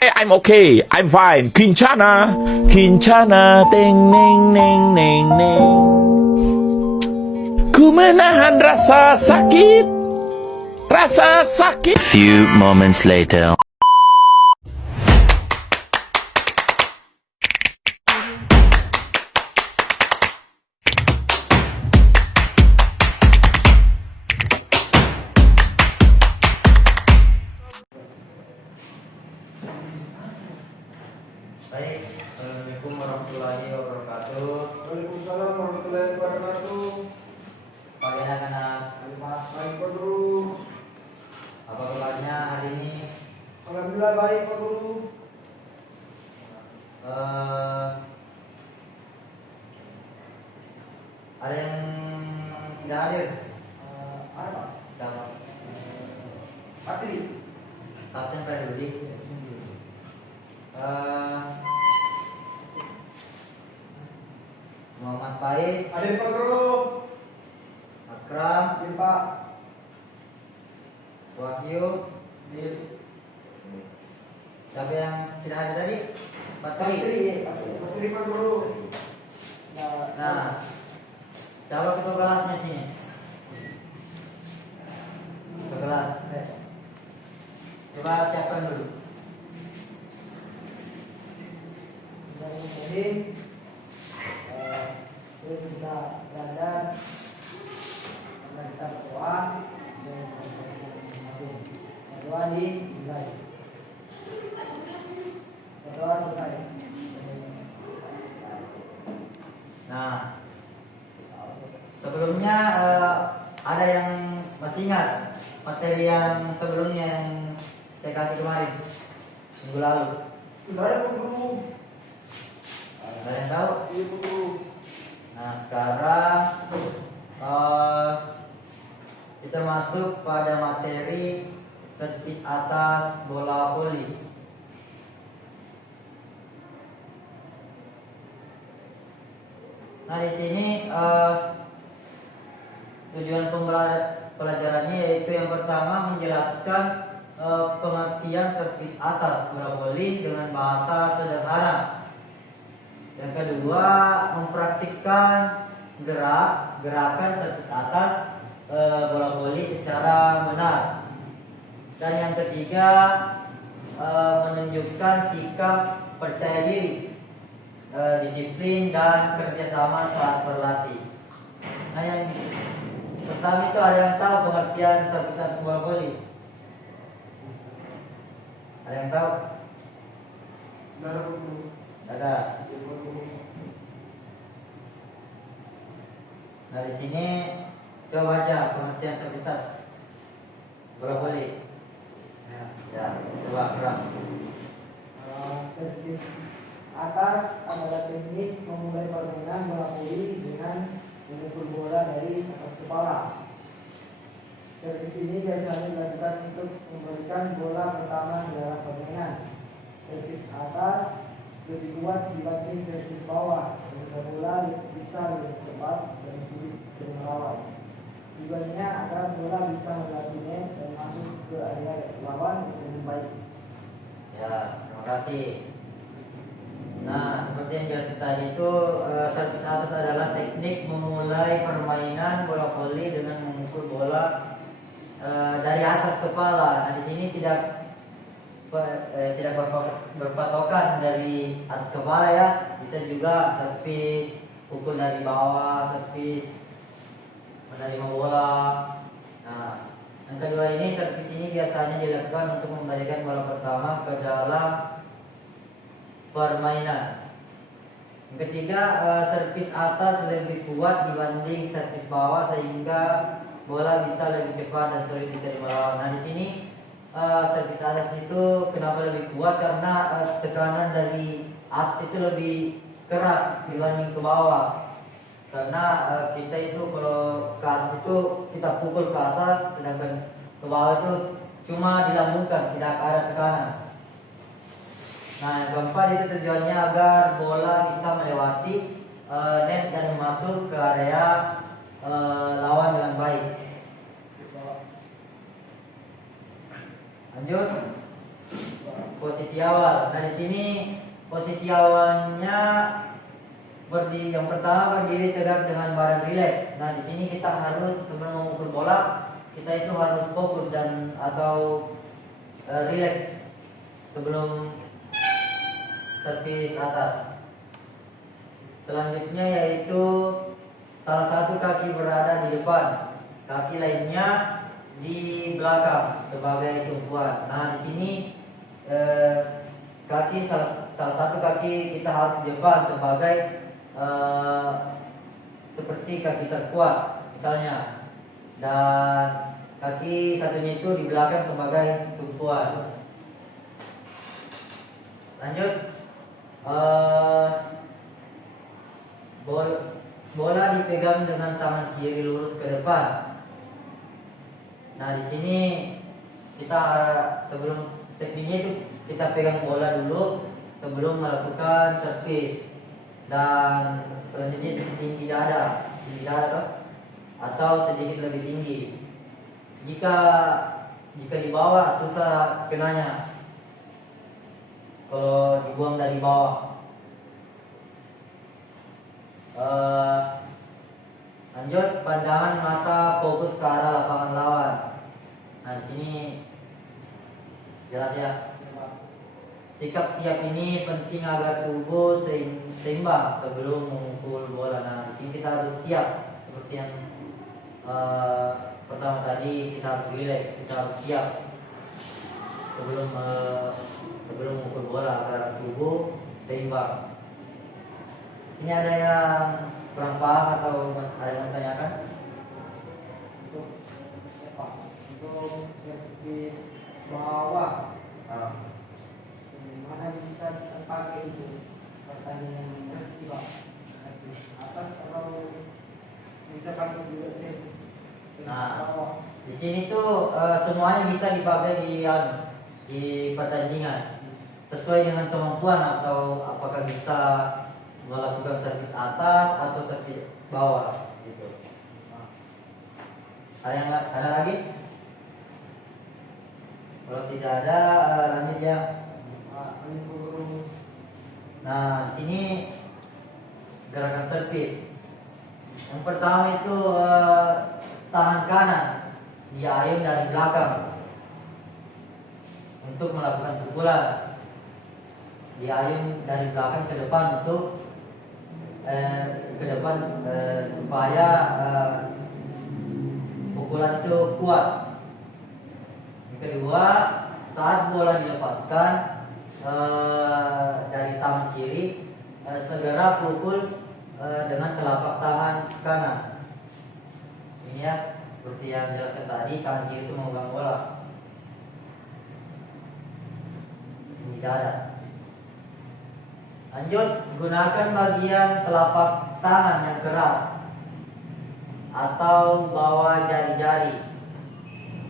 I'm okay, I'm fine. Kincana, Kincana, teng neng neng neng neng. Ku menahan rasa sakit, rasa sakit. Few moments later. Baik, Assalamualaikum warahmatullahi wabarakatuh. Waalaikumsalam warahmatullahi wabarakatuh. Pagi anak-anak, Baik Pak Guru. apa kabarnya hari ini? Alhamdulillah baik Pak Guru. Ada yang tidak hadir? Ada Pak? Siapa? Patri. Sabten Pradudi. Muhammad Faiz, Ada Pak Guru. Akram, Iya Pak. Wahyu. Siapa yang tidak hadir tadi? Patri. Patri Pak Guru. Nah, siapa ketua kelasnya sini? Ketua kelas. Coba siapkan dulu. Jadi kita belajar karena kita berdoa masing-masing. Berdoa dimulai. Berdoa selesai. Nah, sebelumnya ada yang masih ingat materi yang sebelumnya yang saya kasih kemarin minggu lalu? Sudah ya Pak Guru. Ada yang tahu? Iya Pak Guru. Nah, sekarang kita masuk pada materi servis atas bola voli. Nah, di sini tujuan pelajarannya yaitu yang pertama menjelaskan pengertian servis atas bola voli dengan bahasa sederhana. Yang kedua, mempraktikkan gerakan servis atas bola voli secara benar. Dan yang ketiga, menunjukkan sikap percaya diri, disiplin dan kerjasama saat berlatih. Nah, yang pertama itu ada yang tahu pengertian servis atas bola voli? Ada yang tahu? Sudah Pak Guru. Ada. Iya Pak Guru. Nah, di sini coba baca pengertian servis atas bola voli. Ya, coba Akram. Servis atas adalah teknik memulai permainan bola voli dengan memukul bola dari atas kepala. Servis ini biasanya dilakukan untuk memberikan bola pertama di dalam permainan. Servis atas lebih kuat dibanding servis bawah, sehingga bola bisa lebih cepat dan sulit untuk melawan. Tujuannya agar bola bisa melewati net dan masuk ke area lawan dengan baik. Ya, terima kasih. Nah, seperti yang jelas tadi itu servis atas adalah teknik memulai permainan bola voli dengan memukul bola dari atas kepala. Nah, di sini tidak berpatokan dari atas kepala ya, bisa juga servis pukul dari bawah, servis menerima bola. Nah, yang kedua ini servis ini biasanya dilakukan untuk memberikan bola pertama ke dalam permainan. Yang ketiga, servis atas lebih kuat dibanding servis bawah sehingga bola bisa lebih cepat dan sulit diterima lawan. Nah, di sini servis atas itu kenapa lebih kuat? Karena tekanan dari atas itu lebih keras dibanding ke bawah. Karena kita itu kalau ke atas itu kita pukul ke atas, sedangkan ke bawah itu cuma dilambungkan, tidak ada tekanan. Nah, yang keempat itu tujuannya agar bola bisa melewati net dan masuk ke area lawan dengan baik. Lanjut. posisi awal. Nah di sini posisi awalnya yang pertama berdiri tegak dengan badan rileks. Nah di sini kita harus sebelum memukul bola kita itu harus fokus dan atau rileks sebelum servis atas. Selanjutnya yaitu salah satu kaki berada di depan, kaki lainnya di belakang sebagai tumpuan. Nah di sini salah satu kaki kita harus di depan sebagai seperti kaki terkuat misalnya, dan kaki satunya itu di belakang sebagai tumpuan. Lanjut, bola dipegang dengan tangan kiri lurus ke depan. Nah di sini kita sebelum tekniknya itu kita pegang bola dulu sebelum melakukan servis, dan selanjutnya itu tinggi dada atau sedikit lebih tinggi. Jika di bawah susah kenanya kalau dibuang dari bawah. Lanjut, pandangan mata fokus ke arah lapangan lawan. Nah di sini jelas ya. Sikap siap ini penting agar tubuh seimbang sebelum memukul bola. Nah di sini kita harus siap seperti yang pertama tadi, kita harus relax, kita harus siap sebelum memukul bola agar tubuh seimbang. Ini ada yang kurang paham atau ada yang menanyakan? Untuk servis bawah, mana bisa terpakai itu pertandingan resmi Pak? Servis atas atau bisa pakai juga servis bawah? Di sini tuh semuanya bisa dipakai di pertandingan sesuai dengan kemampuan, atau apakah bisa melakukan servis atas atau servis bawah gitu. Ada lagi? Kalau tidak ada, lanjut ya. Nah, di sini gerakan servis. Yang pertama itu tangan kanan diayun dari belakang untuk melakukan pukulan. Diayun dari belakang ke depan untuk supaya pukulan itu kuat. Yang kedua, saat bola dilepaskan dari tangan kiri, segera pukul dengan telapak tangan kanan. Ini ya, seperti yang jelaskan tadi, tangan kiri itu memegang bola. Ini dada. Lanjut, gunakan bagian telapak tangan yang keras atau bawah jari-jari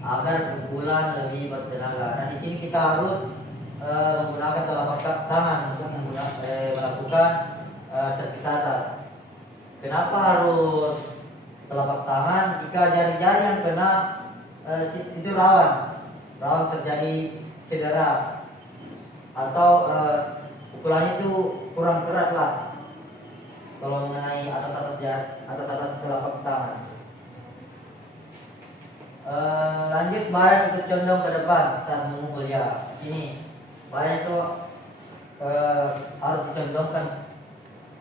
agar pukulan lebih bertenaga. Nah, di sini kita harus menggunakan telapak tangan untuk melakukan servis atas. Kenapa harus telapak tangan? Jika jari-jari yang kena itu rawan terjadi cedera atau pukulannya itu kurang keras lah kalau mengenai atas telapak tangan. Lanjut, badan itu condong ke depan saat memukul ya. Sini badan itu harus dicondongkan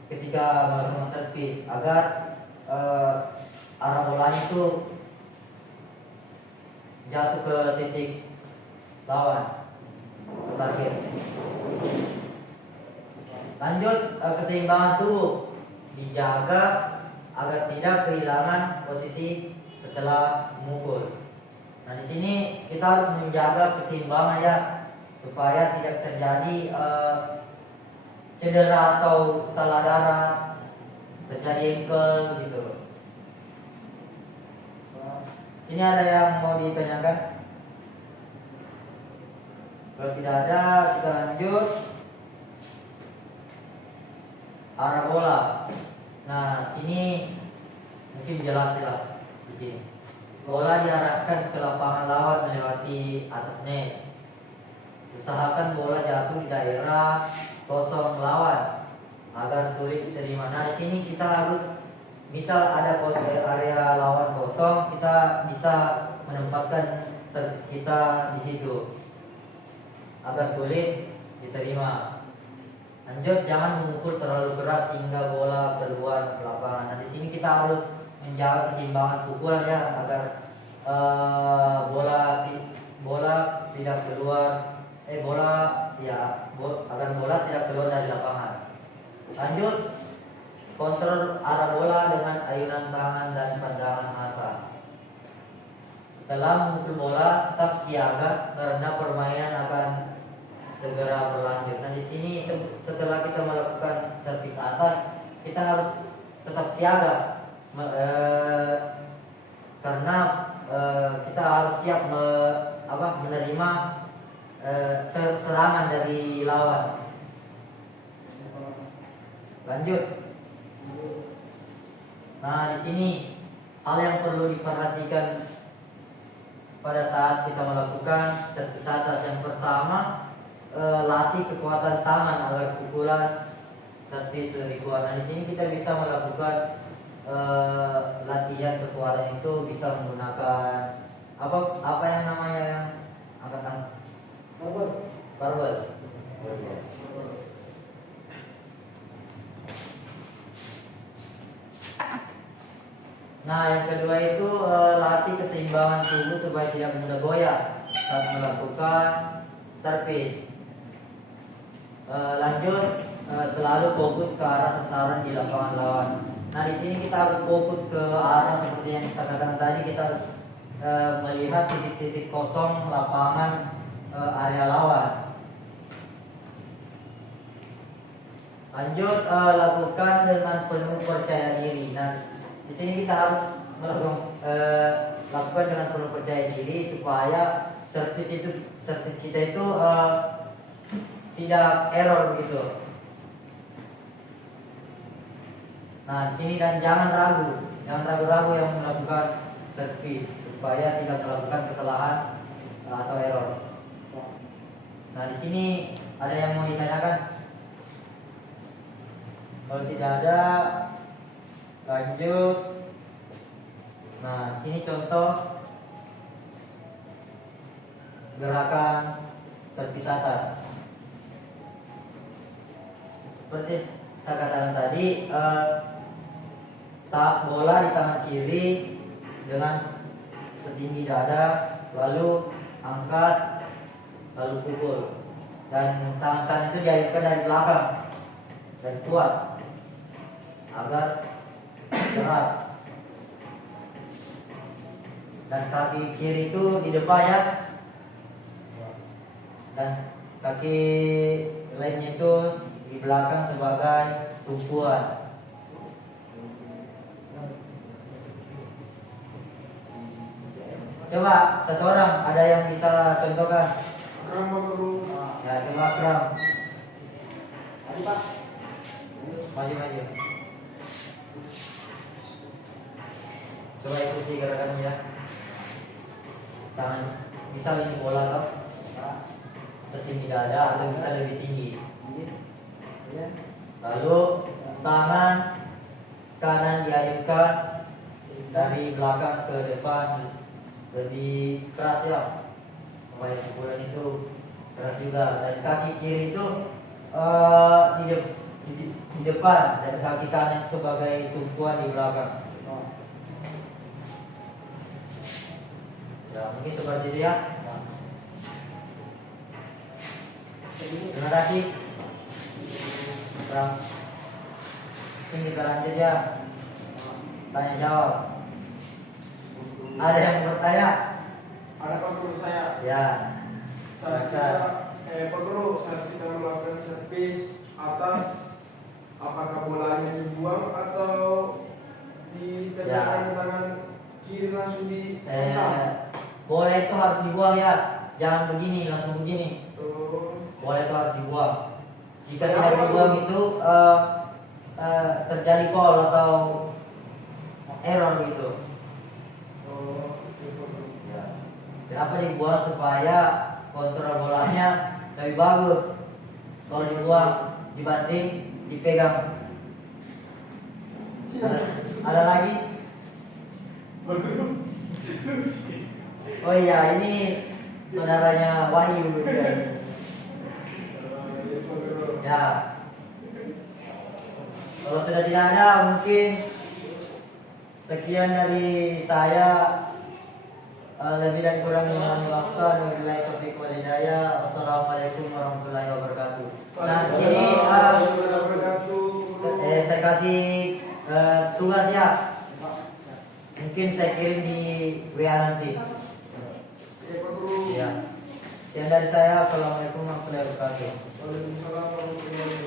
ketika melakukan servis agar arah bolanya itu jatuh ke titik lawan, target. Lanjut, keseimbangan tubuh dijaga agar tidak kehilangan posisi setelah memukul. Nah di sini kita harus menjaga keseimbangan ya, supaya tidak terjadi cedera atau salah darah, terjadi engkel gitu. Ini ada yang mau ditanyakan? Kalau tidak ada, kita lanjut. Arah bola. Nah, sini mungkin jelas ya di sini. Bola diarahkan ke lapangan lawan melewati atas net. Usahakan bola jatuh di daerah kosong lawan agar sulit diterima. Nah, di sini kita harus misal ada area lawan kosong, kita bisa menempatkan servis kita di situ agar sulit diterima. Lanjut, jangan memukul terlalu keras hingga bola keluar ke lapangan. Nah, di sini kita harus menjaga keseimbangan pukulan ya agar bola tidak keluar agar bola tidak keluar dari lapangan. Lanjut, kontrol arah bola dengan ayunan tangan dan pandangan mata. Setelah memukul bola, tetap siaga karena permainan akan segera berlanjut. Nah, di sini setelah kita melakukan servis atas, kita harus tetap siaga karena kita harus siap menerima serangan dari lawan. Lanjut. Nah, di sini hal yang perlu diperhatikan pada saat kita melakukan servis atas. Yang pertama, latih kekuatan tangan agar pukulan servis lebih kuat. Nah, di sini kita bisa melakukan latihan kekuatan itu bisa menggunakan apa yang namanya yang angkatan barbel. Nah, yang kedua itu latih keseimbangan tubuh supaya tidak mudah goyah saat melakukan servis. Lanjut, selalu fokus ke arah sasaran di lapangan lawan. Nah, di sini kita harus fokus ke arah seperti yang saya katakan tadi, kita harus melihat titik-titik kosong lapangan area lawan. Lanjut, lakukan dengan penuh percaya diri. Nah, di sini kita harus lakukan dengan penuh percaya diri supaya servis kita itu tidak error begitu. Nah, di sini dan jangan ragu-ragu yang melakukan servis supaya tidak melakukan kesalahan atau error. Nah, di sini ada yang mau ditanyakan? Kalau tidak ada, lanjut. Nah, sini contoh gerakan servis atas. Seperti saya katakan tadi, tak bola di tangan kiri dengan setinggi dada, lalu angkat, lalu pukul, dan tangan kanan itu dialirkan dari belakang dan kuat agar keras, dan kaki kiri itu di depan ya, dan kaki lainnya itu di belakang sebagai tumpuan. Coba satu orang ada yang bisa contohkan? Ya, coba Akram. Ayo Pak. Maju. Coba ikuti gerakannya ya. Tangan, misal ini bola toh, setinggi dada atau bisa lebih tinggi. Lalu tangan kanan diayunkan dari belakang ke depan lebih keras ya, supaya pukulan itu keras juga. Dan kaki kiri itu di depan dan kaki kanan sebagai tumpuan di belakang. Ya, mungkin seperti itu ya. Terima kasih. Ini kita lanjut ya. Tanya jawab. Ada yang bertanya? Ada Pak Guru saya. Ya. Saat Pak Guru, saat kita melakukan servis atas, apakah bolanya dibuang atau ditempelkan di tangan kiri langsung di Bola itu harus dibuang ya. Jangan begini, langsung begini. Bola itu harus dibuang. Jika tidak dibuang itu terjadi foul atau error gitu. Kenapa dibuang? Supaya kontrol bolanya lebih bagus kalau dibuang dibanding dipegang. Ada lagi? Oh iya, ini saudaranya Wahyu juga ini. Ya, kalau sudah tidak ada mungkin sekian dari saya. Lebih dan kurangnya mohon dimaafkan. Wabillahi taufiq wal hidayah. Wassalamualaikum warahmatullahi wabarakatuh. Nah, di sini saya kasih tugas ya. Mungkin saya kirim di WA nanti. Ya. Sekian dari saya. Assalamualaikum warahmatullahi wabarakatuh. Waalaikumsalam warahmatullahi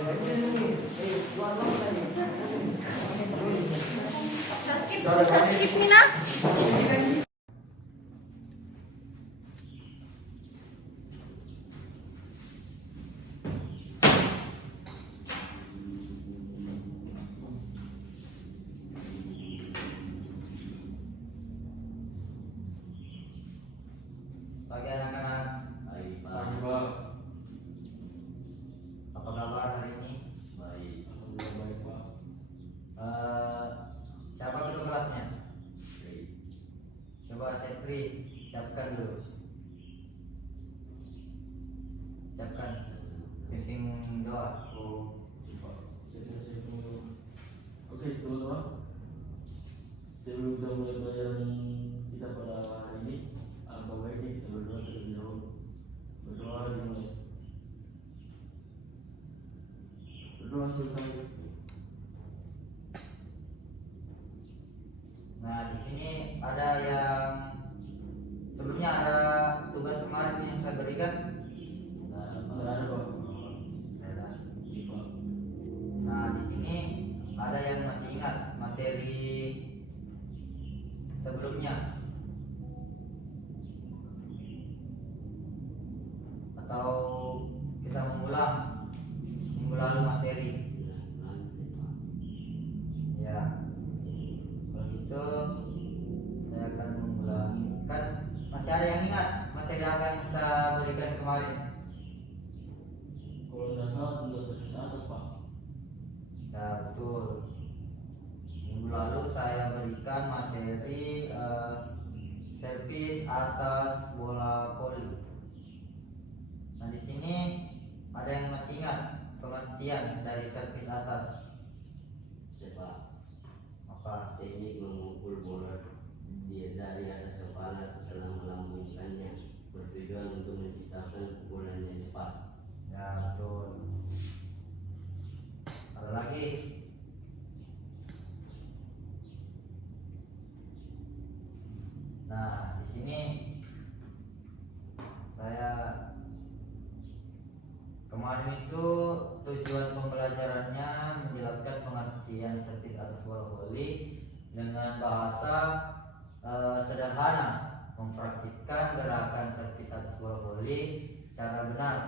wabarakatuh. Skip Nina. Bagi anak-anak, apa kabar hari ini? Siapa ketua kelasnya? Coba Sepri, siapkan dulu. Siapkan. Pimpin doa. Oke, teman-teman. Sebelum kita mulai pelajaran kita pada hari ini, alangkah baiknya kita berdoa terlebih dahulu. Berdoa dimulai. Berdoa selesai. Nah, di sini ada yang sebelumnya ada tugas kemarin yang saya berikan. Tidak ada Pak. Ada. Iya, Pak. Nah, di sini ada yang masih ingat materi sebelumnya atau kita mengulang minggu lalu materi? Ya, kalau gitu saya akan mengulangi. Kan masih ada yang ingat materi apa yang saya berikan kemarin? Kalau tidak salah tinggal servis atas Pak. Ya betul. Minggu lalu saya berikan materi servis atas bola voli. Nah, di sini ada yang masih ingat pengertian dari servis atas? Sepak Apa? teknik memukul bola dari atas kepala setelah melambungkannya bertujuan untuk menciptakan pukulan yang cepat. Ya betul. Ada lagi? Nah, di sini saya kemarin itu tujuan pembelajarannya menjelaskan pengertian servis atas bola voli dengan bahasa sederhana, mempraktikkan gerakan servis atas bola voli secara benar,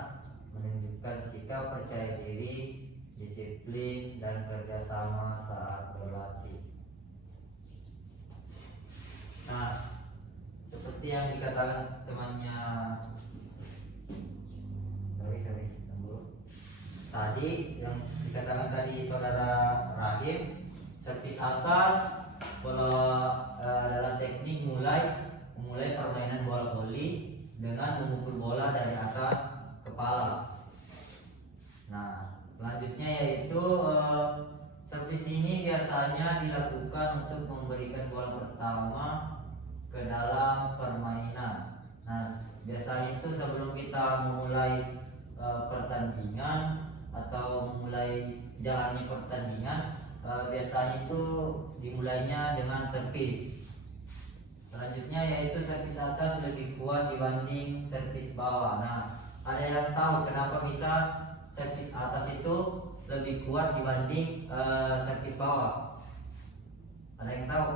menunjukkan sikap percaya diri, disiplin, dan kerjasama saat berlatih. Nah, seperti yang dikatakan temannya tadi, yang dikatakan tadi saudara Rahim, servis atas dalam teknik memulai permainan bola voli dengan memukul bola dari atas kepala. Nah, selanjutnya yaitu servis ini biasanya dilakukan untuk memberikan bola pertama ke dalam permainan. Nah, biasanya itu sebelum kita memulai pertandingan atau memulai jalannya pertandingan, biasanya itu dimulainya dengan servis. Selanjutnya yaitu servis atas lebih kuat dibanding servis bawah. Nah, ada yang tahu kenapa bisa servis atas itu lebih kuat dibanding servis bawah? Ada yang tahu?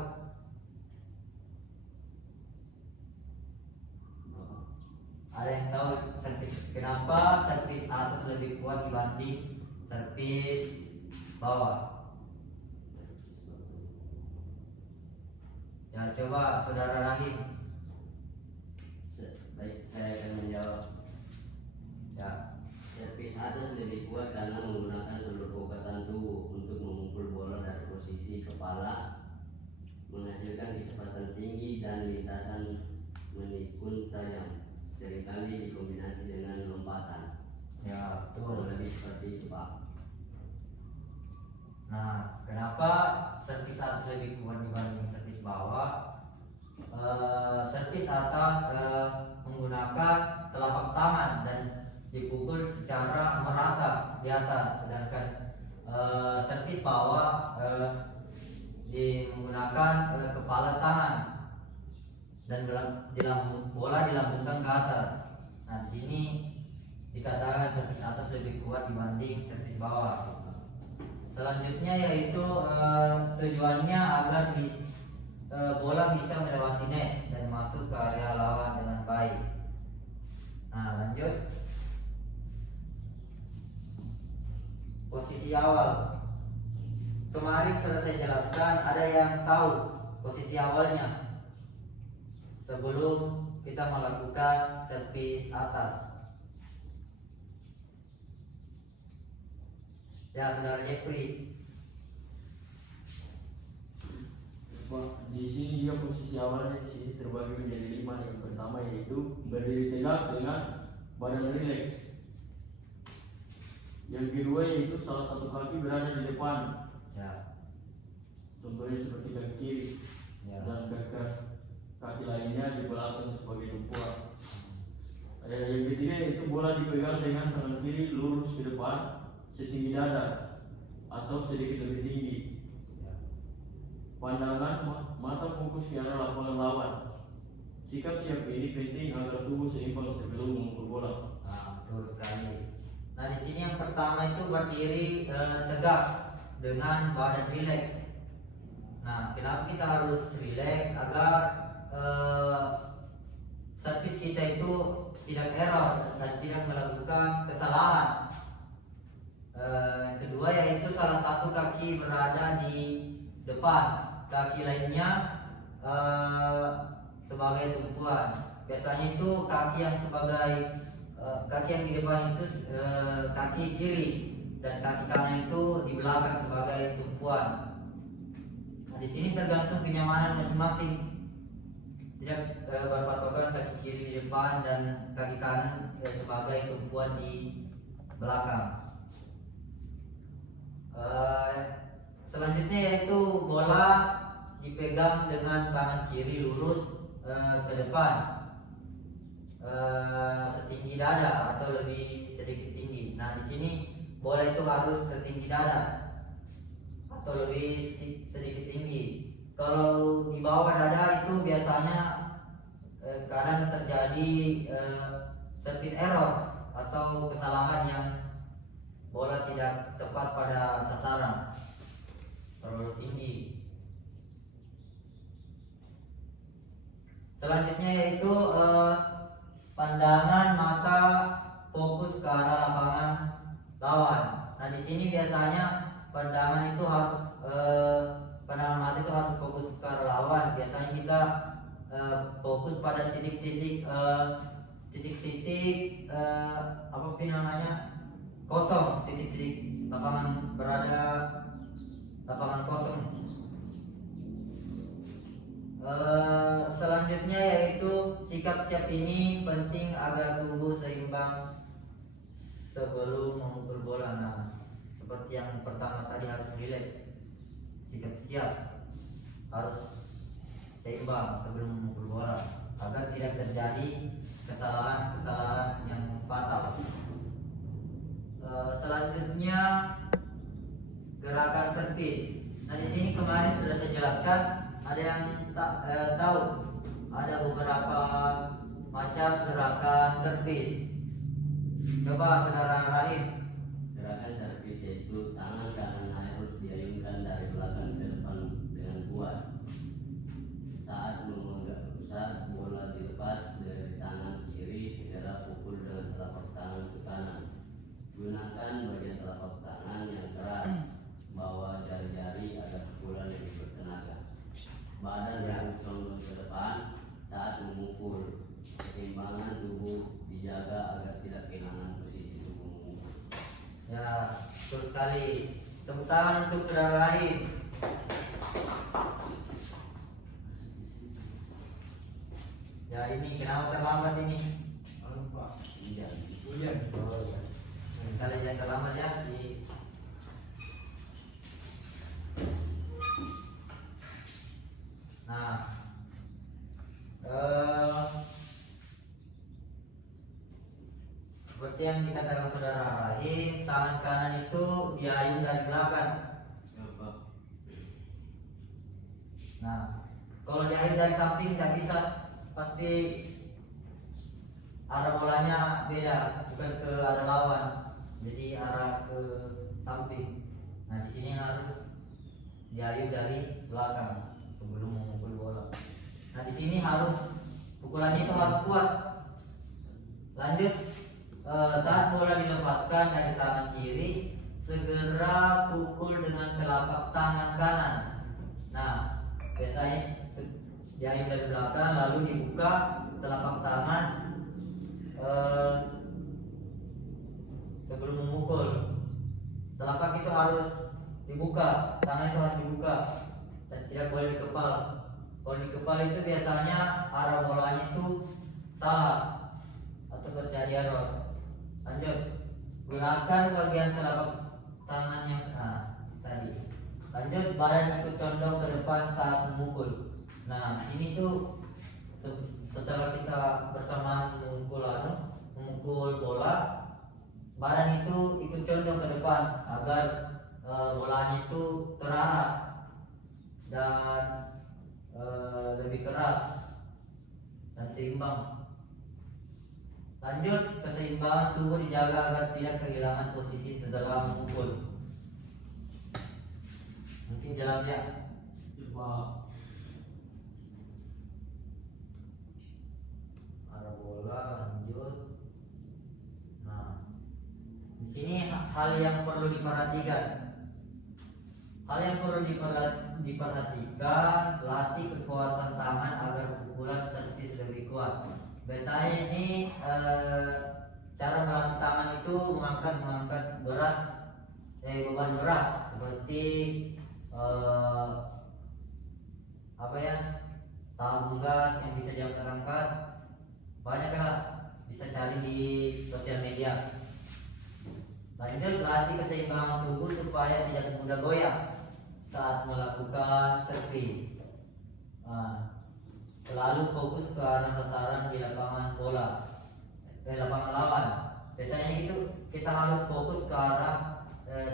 Ada yang tahu kenapa servis atas lebih kuat dibanding servis bawah? Ya, coba saudara Rahim. Baik, saya akan menjawab. Ya, atas lebih kuat karena menggunakan seluruh kekuatan tubuh untuk memukul bola dari posisi kepala, menghasilkan kecepatan tinggi dan lintasan menikung tajam, seringkali dikombinasi dengan lompatan. Ya, Kurang betul. lebih seperti itu, Pak. Nah, kenapa servis atas lebih kuat dibanding servis bawah? Servis atas menggunakan telapak tangan dan dipukul secara merata di atas, sedangkan servis bawah menggunakan kepala tangan dan bola dilambungkan ke atas. Nah, di sini dikatakan servis atas lebih kuat dibanding servis bawah. Selanjutnya yaitu tujuannya agar bola bisa melewati net dan masuk ke area lawan dengan baik. Nah, lanjut. Posisi awal. Kemarin sudah saya jelaskan, ada yang tahu posisi awalnya sebelum kita melakukan servis atas. Ya, saudara Jeffrey. Pak, di sini dia posisi awalnya di sini terbagi menjadi 5. Yang pertama yaitu berdiri tegak dengan badan rileks. Yang kedua yaitu salah satu kaki berada di depan, Ya, contohnya seperti kaki kiri, ya. dan kaki lainnya di belakang sebagai tumpuan. Yang ketiga yaitu bola dipegang dengan tangan kiri lurus ke depan setinggi dada atau sedikit lebih tinggi. Pandangan mata fokus ke arah lapangan lawan. Sikap siap ini penting agar tubuh seimbang sebelum memukul bola. Nah, betul sekali. Nah, di sini yang pertama itu berdiri tegak dengan badan rileks. Nah, kenapa kita harus rileks? Agar servis kita itu tidak error dan tidak melakukan kesalahan. Kedua yaitu salah satu kaki berada di depan, kaki lainnya sebagai tumpuan. Biasanya itu kaki yang kaki yang di depan itu kaki kiri dan kaki kanan itu di belakang sebagai tumpuan. Nah, di sini tergantung kenyamanan masing-masing. Tidak berpatokan kaki kiri di depan dan kaki kanan sebagai tumpuan di belakang. Selanjutnya yaitu bola dipegang dengan tangan kiri lurus ke depan setinggi dada atau lebih sedikit tinggi. Nah, di sini bola itu harus setinggi dada atau lebih sedikit tinggi. Kalau di bawah dada itu biasanya kadang terjadi service error atau kesalahan yang bola tidak tepat pada sasaran, terlalu tinggi. Selanjutnya yaitu pandangan mata fokus ke arah lapangan lawan. Nah, di sini biasanya pandangan mata itu harus fokus ke arah lawan. Biasanya kita fokus pada titik-titik apa namanya, kosong, titik-titik lapangan kosong. Selanjutnya yaitu sikap siap ini penting agar tubuh seimbang sebelum memukul bola. Nah, seperti yang pertama tadi harus rileks, sikap siap harus seimbang sebelum memukul bola agar tidak terjadi kesalahan-kesalahan yang fatal. Selanjutnya gerakan servis. Nah, di sini kemarin sudah saya jelaskan, ada yang tahu ada beberapa macam gerakan servis. Coba saudara Rahim. Gerakan servis yaitu tangan kanan harus diayunkan dari belakang ke depan dengan kuat. Saat bola dilepas dari tangan kiri, segera pukul dengan telapak tangan ke kanan. Gunakan bagian telapak tangan yang keras, bawa jari-jari agar pukulan lebih bertenaga. Badan harus condong ke depan saat memukul. Keseimbangan tubuh dijaga agar tidak kehilangan posisi tubuh memukul. Ya, betul sekali. Tepuk tangan untuk saudara Rahim. Ya, ini kenapa terlambat ini? Lupa. Iya. Hujan. Oh, iya. Kalian jangan terlambat ya. Nah, seperti yang dikatakan saudara Rahim, tangan kanan itu diayun dari belakang. Nah, kalau diayun dari samping nggak bisa, pasti arah bolanya beda, bukan ke arah lawan, jadi arah ke samping. Nah, di sini harus diayun dari belakang sebelum memukul bola. Nah, di sini harus pukulannya itu harus kuat. Lanjut, saat bola dilepaskan dari tangan kiri, segera pukul dengan telapak tangan kanan. Nah, biasanya diayun dari belakang lalu dibuka telapak tangan sebelum memukul. Telapak itu harus dibuka, tangan itu harus dibuka dan tidak boleh dikepal. Kalau dikepal itu biasanya arah bolanya itu salah atau terjadi error. Lanjut, gunakan bagian telapak tangan yang tadi. Lanjut, badan ikut condong ke depan saat memukul. Nah, ini tuh setelah kita bersamaan memukul bola, badan itu ikut condong ke depan agar bolanya itu terarah dan lebih keras dan seimbang. Lanjut, keseimbangan tubuh dijaga agar tidak kehilangan posisi setelah memukul. Mungkin jelas ya? Coba. Arah bola, lanjut. Nah, di sini hal yang perlu diperhatikan. Hal yang perlu diperhatikan, latih kekuatan tangan agar pukulan servis lebih kuat. Biasanya ini cara melatih tangan itu mengangkat berat, beban berat seperti tabung gas yang bisa diangkat-angkat. Banyak lah, bisa cari di sosial media. Lanjut, latih keseimbangan tubuh supaya tidak mudah goyah saat melakukan servis. Selalu fokus ke arah sasaran di lapangan bola, lapangan lawan. Biasanya itu kita harus fokus ke arah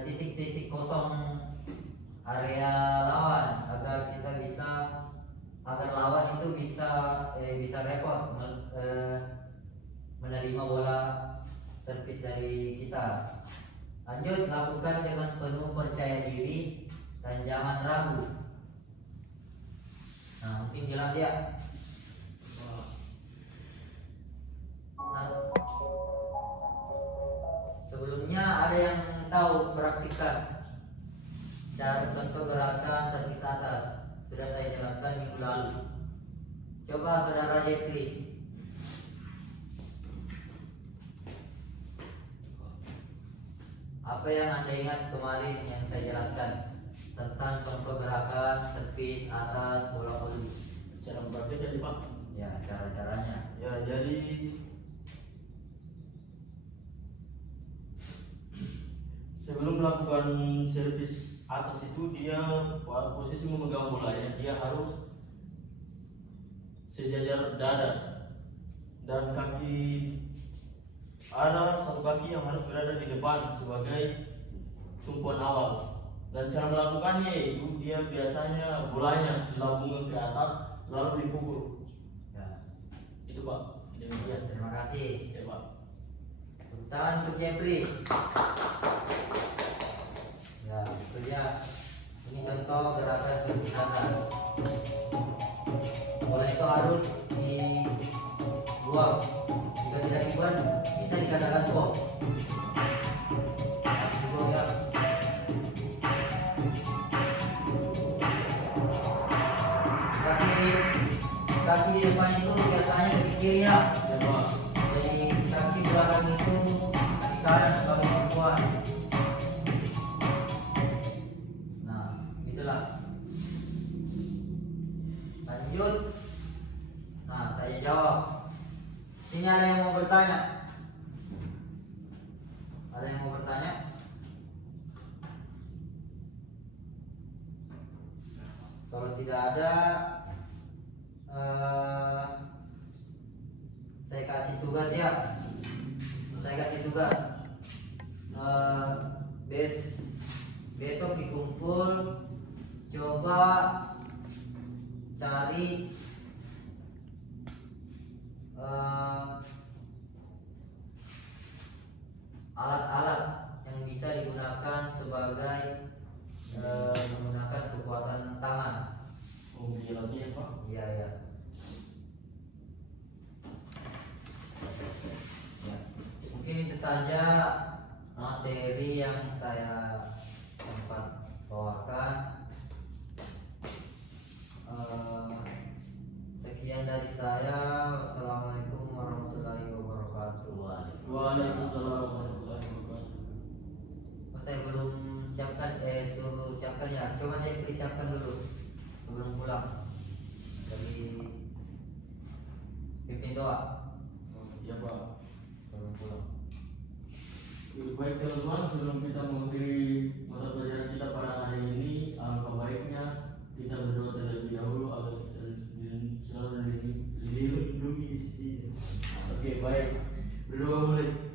titik-titik kosong area lawan agar lawan itu bisa repot menerima bola servis dari kita. Lanjut, lakukan dengan penuh percaya diri dan jangan ragu. Nah, mungkin jelas ya. Nah, sebelumnya ada yang tahu praktikan cara contoh gerakan servis atas, sudah saya jelaskan minggu lalu. Coba saudara Jeffrey. Apa yang Anda ingat kemarin yang saya jelaskan tentang contoh gerakan servis atas bola voli? Cara membaca jadi Pak. Ya, cara-caranya. Ya, jadi sebelum melakukan servis atas itu dia posisi memegang bolanya dia harus sejajar dada dan kaki, ada satu kaki yang harus berada di depan sebagai tumpuan awal. Dan cara melakukannya itu dia biasanya bolanya dilambungkan ke atas lalu dipukul. Ya. Itu Pak. Demikian. Terima kasih. Ya Pak. Tepuk tangan untuk Jeffrey. Ya, itu dia. Ini contoh gerakan servis atas. Bola itu harus dibuang. Jika tidak dibuang, bisa dikatakan gol. Gol ya. Kaki depan itu biasanya di kiri ya. Ya Pak. Jadi kaki belakang itu di kanan sebagai tumpuan. Ada yang mau bertanya? Kalau tidak ada, saya kasih tugas ya. Saya kasih tugas. Besok dikumpul, coba cari alat-alat yang bisa digunakan sebagai menggunakan kekuatan tangan. Oh, menjelasnya Pak. Iya ya. Ya. Mungkin itu saja materi yang saya sempat bawakan. Sekian dari saya. Wassalamualaikum warahmatullahi wabarakatuh. Waalaikumsalam warahmatullahi wabarakatuh. Oh, saya belum siapkan, suruh siapkan ya. Coba saya siapkan dulu sebelum pulang dari pimpin doa Ya Pak. sebelum pulang. Baik teman-teman, sebelum kita mengakhiri mata pelajaran kita pada hari ini, alangkah baiknya kita berdoa terlebih dahulu agar kita selalu dilindungi di sisi. Oke, baik. Berdoa mulai.